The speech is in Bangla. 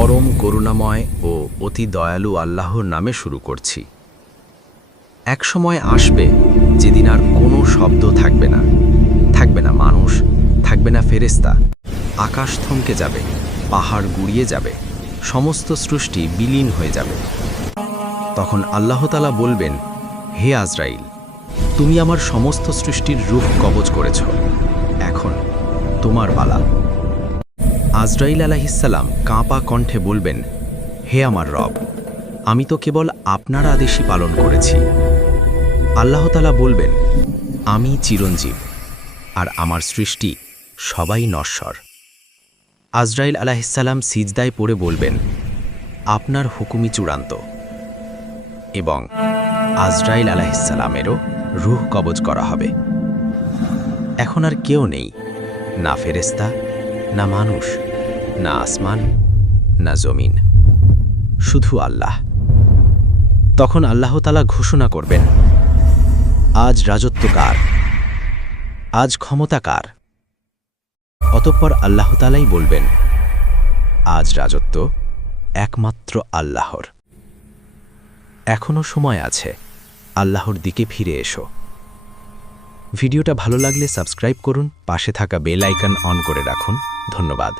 পরম করুণাময় ও অতি দয়ালু আল্লাহর নামে শুরু করছি। এক সময় আসবে যেদিন আর কোনো শব্দ থাকবে না, থাকবে না মানুষ, থাকবে না ফেরেশতা, আকাশ থমকে যাবে, পাহাড় গুড়িয়ে যাবে, সমস্ত সৃষ্টি বিলীন হয়ে যাবে। তখন আল্লাহ তাআলা বলবেন, হে আজরাইল, তুমি আমার সমস্ত সৃষ্টির রূহ কবজ করেছ, এখন তোমার পালা। আজরাইল আলাইহিসসালাম কাঁপা কণ্ঠে বলবেন, হে আমার রব, আমি তো কেবল আপনার আদেশই পালন করেছি। আল্লাহ তাআলা বলবেন, আমি চিরঞ্জীব, আর আমার সৃষ্টি সবাই নশ্বর। আজরাইল আলাইহিসসালাম সিজদায় পড়ে বলবেন, আপনার হুকুমই চূড়ান্ত, এবং আজরাইল আলাইহিসসালামেরও রূহ কবজ করা হবে। এখন আর কেউ নেই, না ফেরেশতা, না মানুষ, না আসমান, না জমিন, শুধু আল্লাহ। তখন আল্লাহ তাআলা ঘোষণা করবেন, আজ রাজত্ব কার, আজ ক্ষমতা কার? অতঃপর আল্লাহ তাআলাই বলবেন, আজ রাজত্ব একমাত্র আল্লাহর। এখনো সময় আছে, আল্লাহর দিকে ফিরে এসো। ভিডিওটা ভালো লাগলে সাবস্ক্রাইব করুন, পাশে থাকা বেল আইকন অন করে রাখুন। ধন্যবাদ।